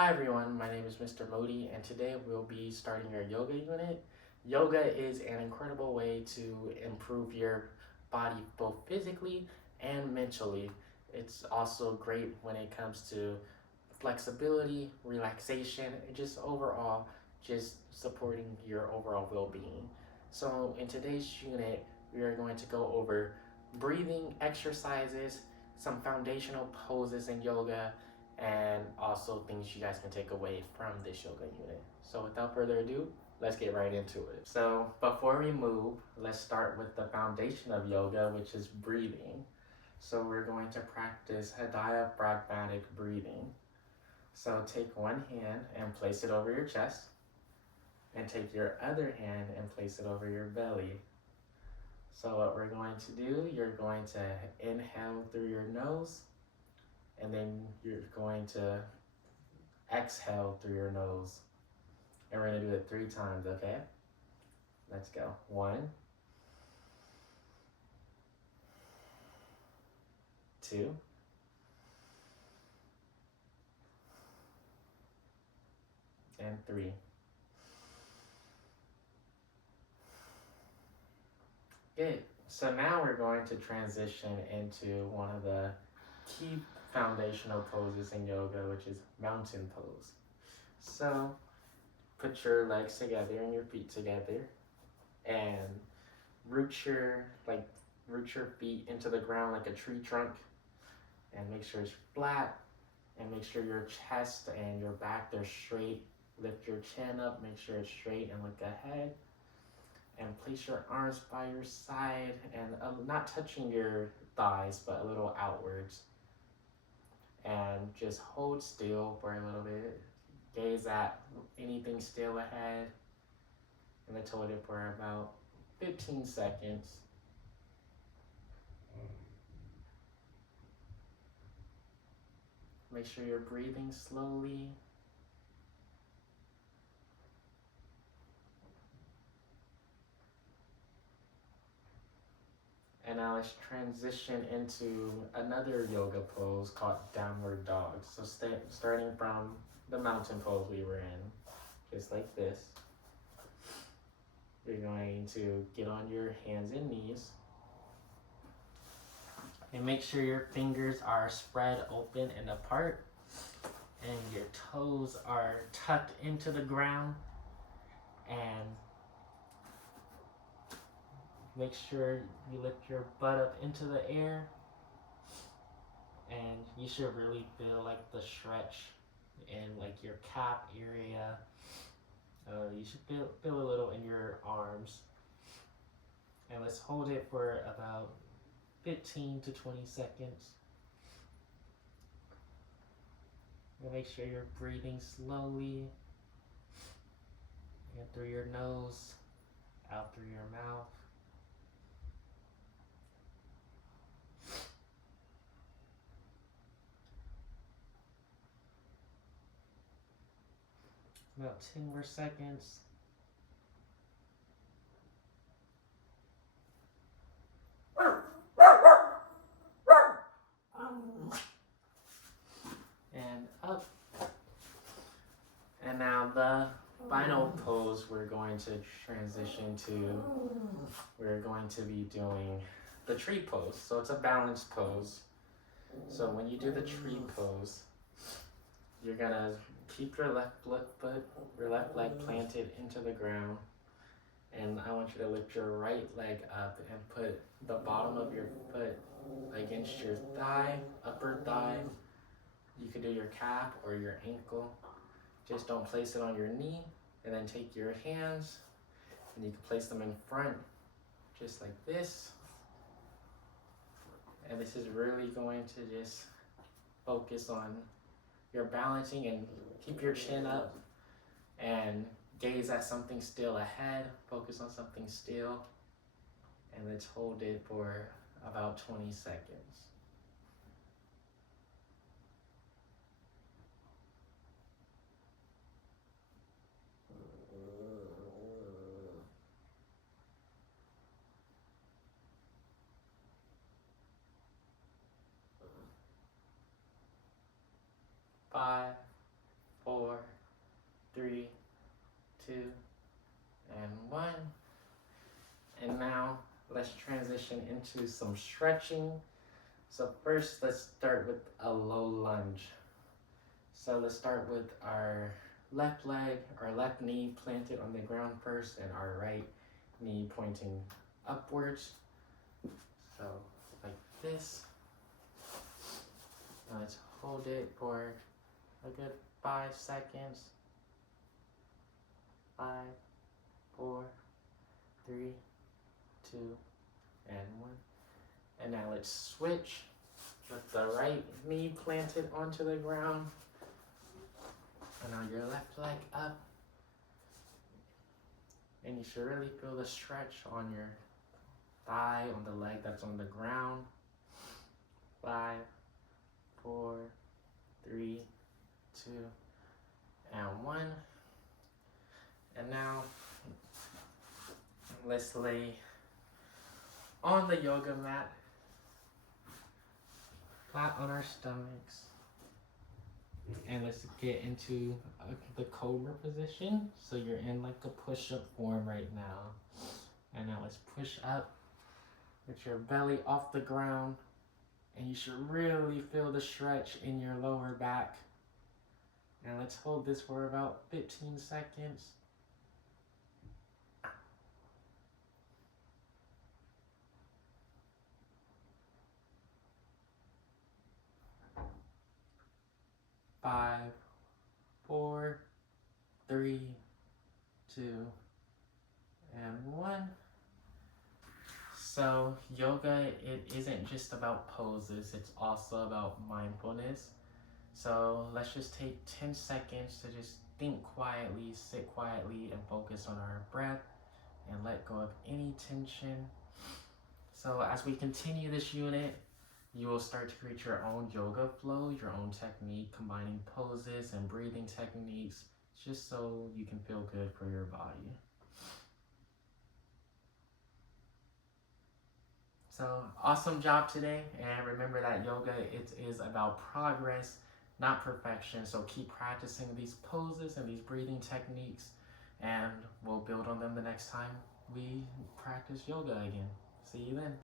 Hi everyone, my name is Mr. Modi, and today we'll be starting your yoga unit. Yoga is an incredible way to improve your body both physically and mentally. It's also great when it comes to flexibility, relaxation, and just overall just supporting your overall well-being. So in today's unit, we are going to go over breathing exercises, some foundational poses in yoga, and also things you guys can take away from this yoga unit. So without further ado, let's get right into it. So before we move, let's start with the foundation of yoga, which is breathing. So we're going to practice a diaphragmatic breathing. So take one hand and place it over your chest, and take your other hand and place it over your belly. So what we're going to do, you're going to inhale through your nose, and then you're going to exhale through your nose. And we're gonna do it 3 times, okay? Let's go. 1, 2, and 3. Good. So now we're going to transition into one of the key foundational poses in yoga, which is mountain pose. So put your legs together and your feet together, and root your feet into the ground like a tree trunk, and make sure it's flat, and make sure your chest and your back, they're straight. Lift your chin up, make sure it's straight, and look ahead. And place your arms by your side, and not touching your thighs, but a little outwards. And just hold still for a little bit. Gaze at anything still ahead. And let's hold it for about 15 seconds. Make sure you're breathing slowly. And now let's transition into another yoga pose called downward dog. So starting from the mountain pose we were in, just like this. You're going to get on your hands and knees. And make sure your fingers are spread open and apart. And your toes are tucked into the ground. And make sure you lift your butt up into the air, and you should really feel like the stretch in like your calf area. You should feel a little in your arms. And let's hold it for about 15 to 20 seconds. And make sure you're breathing slowly, in through your nose, out through your mouth. About 10 more seconds. And up. And now the final pose we're going to transition to, we're going to be doing the tree pose. So it's a balanced pose. So when you do the tree pose, you're gonna keep your left leg planted into the ground, and I want you to lift your right leg up and put the bottom of your foot against your thigh, upper thigh. You could do your calf or your ankle. Just don't place it on your knee. And then take your hands and you can place them in front, just like this. And this is really going to just focus on your balancing, and keep your chin up and gaze at something still ahead. Focus on something still. And let's hold it for about 20 seconds. Five, 4, let's transition into some stretching. So first, let's start with a low lunge. So let's start with our left leg, our left knee planted on the ground first, and our right knee pointing upwards. So like this. Now let's hold it for a good 5 seconds. 5, 4, 3, 2, and 1. And now let's switch with the right knee planted onto the ground. And now your left leg up. And you should really feel the stretch on your thigh, on the leg that's on the ground. 5, 4, 3, 2, and 1. And now let's lay on the yoga mat, flat on our stomachs. And let's get into the cobra position. So you're in like a push-up form right now. And now let's push up with your belly off the ground. And you should really feel the stretch in your lower back. And let's hold this for about 15 seconds. Five, 4, 3, 2, and 1. So yoga, it isn't just about poses, it's also about mindfulness. So let's just take 10 seconds to just think quietly, sit quietly, and focus on our breath and let go of any tension. So as we continue this unit, you will start to create your own yoga flow, your own technique, combining poses and breathing techniques, just so you can feel good for your body. So awesome job today, and remember that yoga, it is about progress, not perfection. So keep practicing these poses and these breathing techniques, and we'll build on them the next time we practice yoga again. See you then.